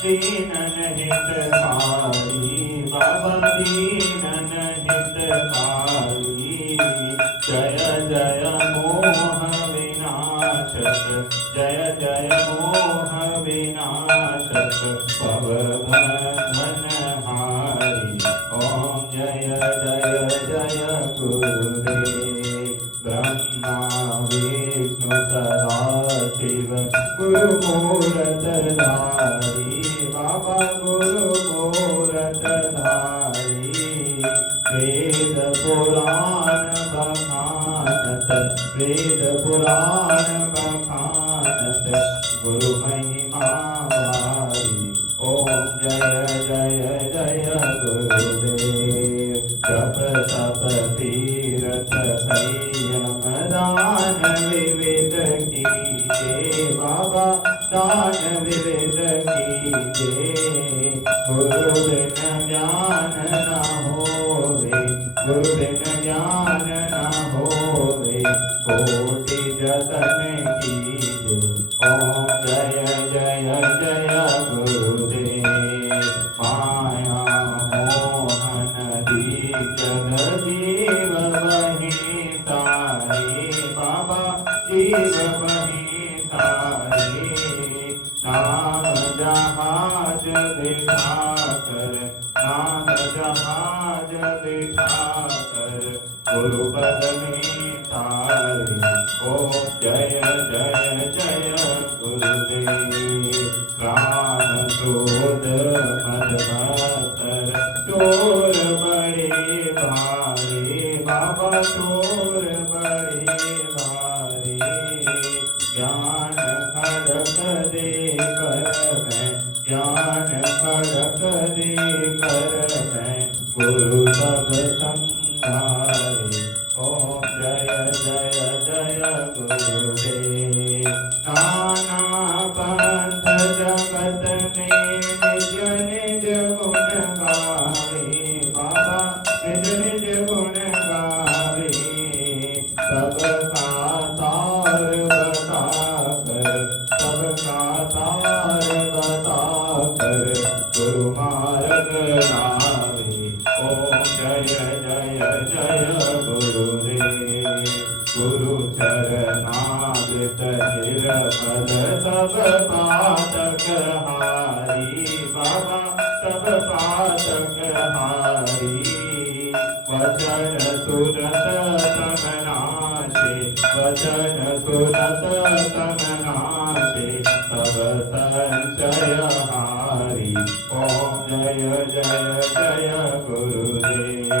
दीनन हितकारी बाबा दीनन हितकारी जय जय मोह विनाशक जय जय मोह विनाशक भवबंधन हारी ओम जय जय जय गुरुदेव ब्रह्मा विष्णु सदा शिव गुरु मूरत धारी बाबा गुरु मूरत धारी वेद पुराण बखानत वेद पुराण बखानत गुरु महिमा भारी ओम जय जय जय गुरुदेव जप तप तीरथ संयम दान विविध कीजे बाबा दान विविध कीजे गुरु बिन ज्ञान न होवे गुरु बिन ज्ञान न होवे कोटि जतन कीजे ओम जय जय जय गुरुदेव माया मोहन दीक्षण जीव वही तारे बाबा जीव वही तारे नाम जहाज दिखाकर नाम जहाज दिखाकर गुरुपद में तारे ओम जय जय जय गुरुदेव राम क्रोध मद मत्सर चोर बड़े भारी बाबा चोर बड़े भारी ज्ञान खड़क दे कर मैं ज्ञान खड़क दे कर मैं गुरु सब संहारे ओम जय जय जय गुरुदेव नाना पंथ जगत में निज निज गुण गावे बाबा निज निज गुण गावे सबका तार बताकर सबका तार बताकर गुरु मार्ग लावे ओम जय जय जय गुरुदेव गुरु चरणामृत निरपद सब पातक हारी बाबा सब पातक हारी वचन सुरत तमनाशे वचन सुरत तमनाशे सब संचय हारी ओम जय जय जय गुरुदेव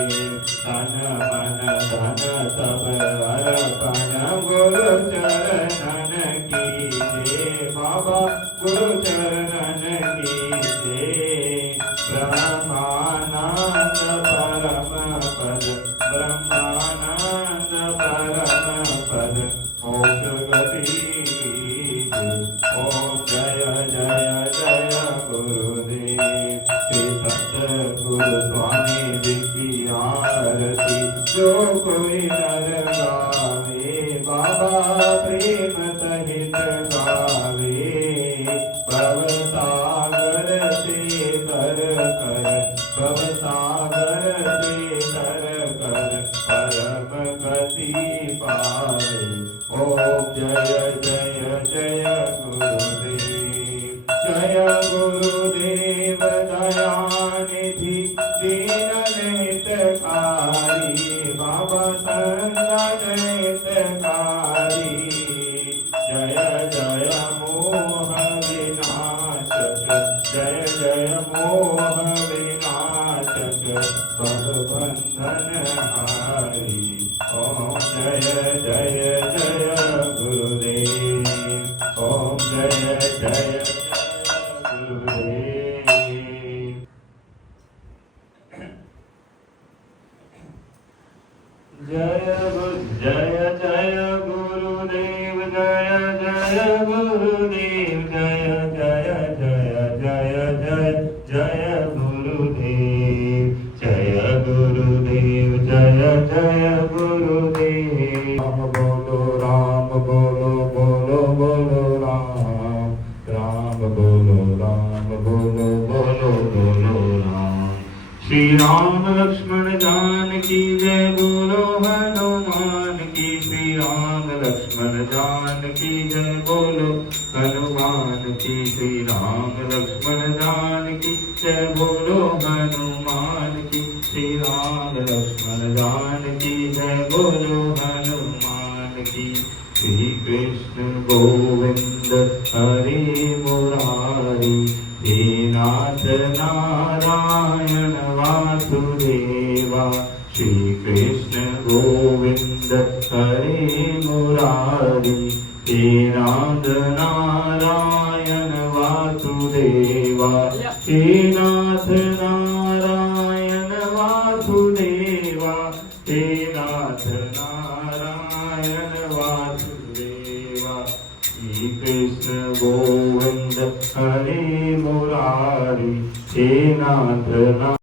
तन मन धन सब अर्पण गुरु चरणन कीजे बाबा गुरु चरणन कीजे ब्रह्मानंद परम पद ब्रह्मानंद परम पद मोक्ष गति ओम जय जय जय गुरुदेव श्री सतगुरु स्वामी जी की आरती जो कोई नर गावे बाबा प्रेम सहित गावे भवसागर से तर कर भवसागर से तर कर परम गति पावे ओम जय जय जय गुरुदेव जय गुरुदेव दयानिधि दीन हितकारी बाबा संगत हितकारी जय जय मोह विनाशक जय जय मोह विनाशक भवबंधन हारी ओम जय जय जय गुरुदेव ओम जय जय गुरुदेव जय जय जय गुरुदेव जय जय गुरुदेव जय जय जय जय जय जय गुरुदेव जय गुरुदेव जय जय गुरुदेव राम बोलो बोलो बोलो राम राम लक्ष्मण जानकी जय बोलो हनुमान की। श्री राम लक्ष्मण जानकी जय बोलो हनुमान की। श्री राम लक्ष्मण जानकी जय बोलो हनुमान की। श्री राम लक्ष्मण जानकी जय बोलो हनुमान की। श्री कृष्ण गोविंद हरि मुरारी हे नाथ नारायण वासुदेवा। श्री कृष्ण गोविंद हरे मुरारी हे नाथ नारायण वासुदेवा। हे नाथ नारायण वासुदेवा। हे नाथ नारायण वासुदेवा। श्री कृष्ण गोविंद हरे मुरारी हे नाथ